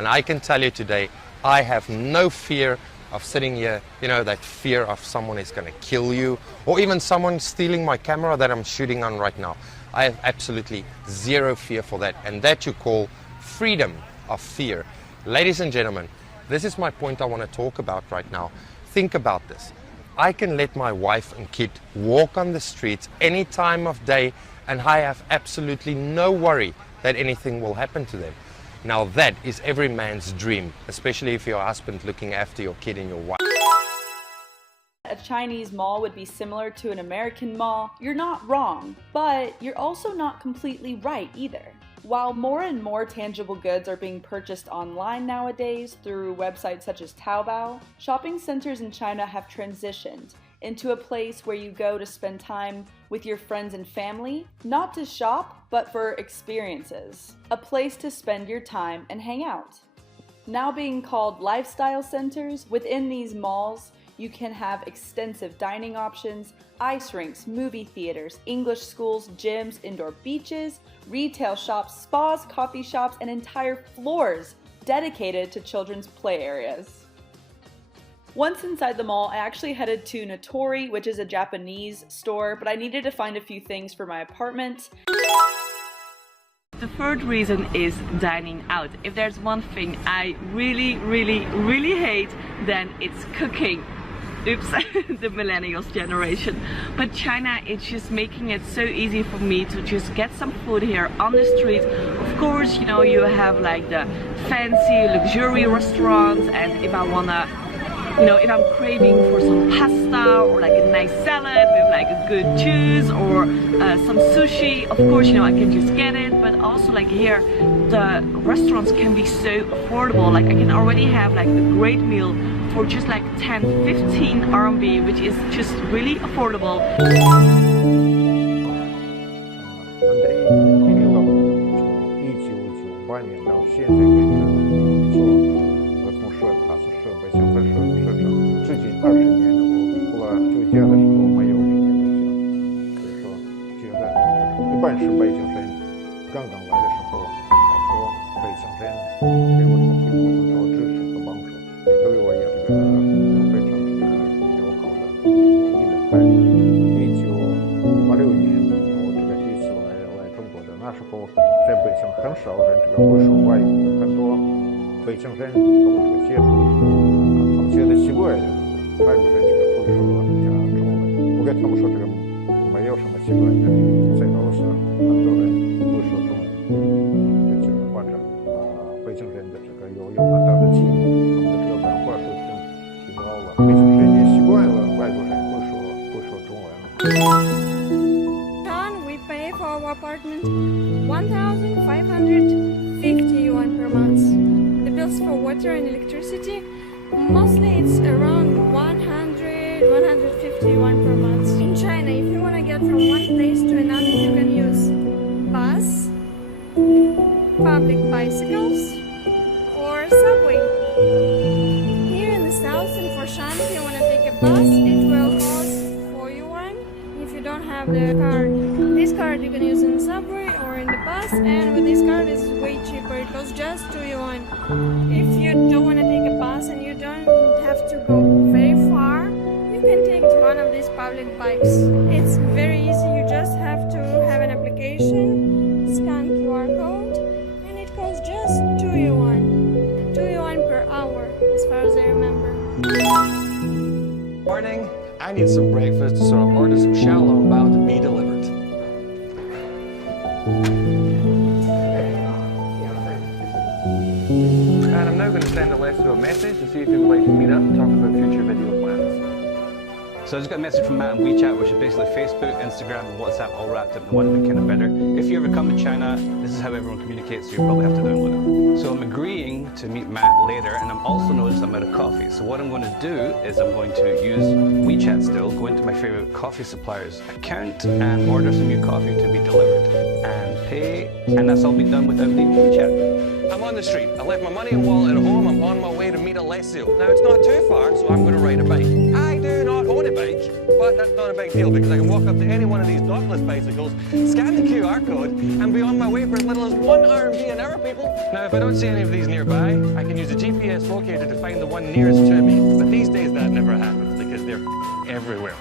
And I can tell you today, I have no fear of sitting here, that fear of someone is going to kill you, or even someone stealing my camera that I'm shooting on right now. I have absolutely zero fear for that, and that you call freedom of fear. Ladies and gentlemen, this is my point I want to talk about right now. Think about this. I can let my wife and kid walk on the streets any time of day, and I have absolutely no worry that anything will happen to them. Now that is every man's dream, especially if you're a husband looking after your kid and your wife. A Chinese mall would be similar to an American mall. You're not wrong, but you're also not completely right either. While more and more tangible goods are being purchased online nowadays through websites such as Taobao, shopping centers in China have transitioned into a place where you go to spend time with your friends and family, not to shop, but for experiences. A place to spend your time and hang out. Now being called lifestyle centers, within these malls, you can have extensive dining options, ice rinks, movie theaters, English schools, gyms, indoor beaches, retail shops, spas, coffee shops, and entire floors dedicated to children's play areas. Once inside the mall, I actually headed to Notori, which is a Japanese store, but I needed to find a few things for my apartment. The third reason is dining out. If there's one thing I really hate, then it's cooking. Oops, the millennials generation. But China is just making it so easy for me to just get some food here on the street. Of course, you have like the fancy luxury restaurants, and if I wanna, if I'm craving for some pasta or like a nice salad with like a good juice or some sushi, of course, I can just get it. But also like here, the restaurants can be so affordable. Like I can already have like a great meal for just like 10-15 RMB, which is just really affordable. We pay for our apartment 1,550 yuan per month. The bills for water and electricity, mostly it's around 100-150 yuan per month. In China, if you want to get from one place to another, you can use bus, public bicycles, or subway. Here in the south in Foshan, if you want to take a bus, it will cost 4 yuan. If you don't have the card, this card you can use in the subway or in the bus, and with this card it's way cheaper. It costs just 2 yuan. If you don't want to take a bus and you don't have to go very far, you can take one of these public bikes. It's very easy. You just have to have an application, scan QR code, and it costs just 2 yuan. 2 yuan per hour, as far as I remember. Morning. I need some breakfast, so I've ordered some Xiaolong bao to be delivered. And I'm now going to send Alessio a message to see if he would like to meet up and talk about future video plans. So I just got a message from Matt on WeChat, which is basically Facebook, Instagram, and WhatsApp all wrapped up in one, but kind of better. If you ever come to China, this is how everyone communicates, so you probably have to download it. So I'm agreeing to meet Matt later, and I'm also noticed I'm out of coffee. So what I'm going to do is I'm going to use WeChat still, go into my favorite coffee supplier's account, and order some new coffee to be delivered, and pay, and that's all be done without leaving WeChat. I'm on the street. I left my money and wallet at home. I'm on my way way to meet a lesil. Now, it's not too far, so I'm going to ride a bike. I do not own a bike, but that's not a big deal because I can walk up to any one of these dockless bicycles, scan the QR code, and be on my way for as little as 1 RMB an hour, people. Now, if I don't see any of these nearby, I can use a GPS locator to find the one nearest to me. But these days, that never happens because they're everywhere.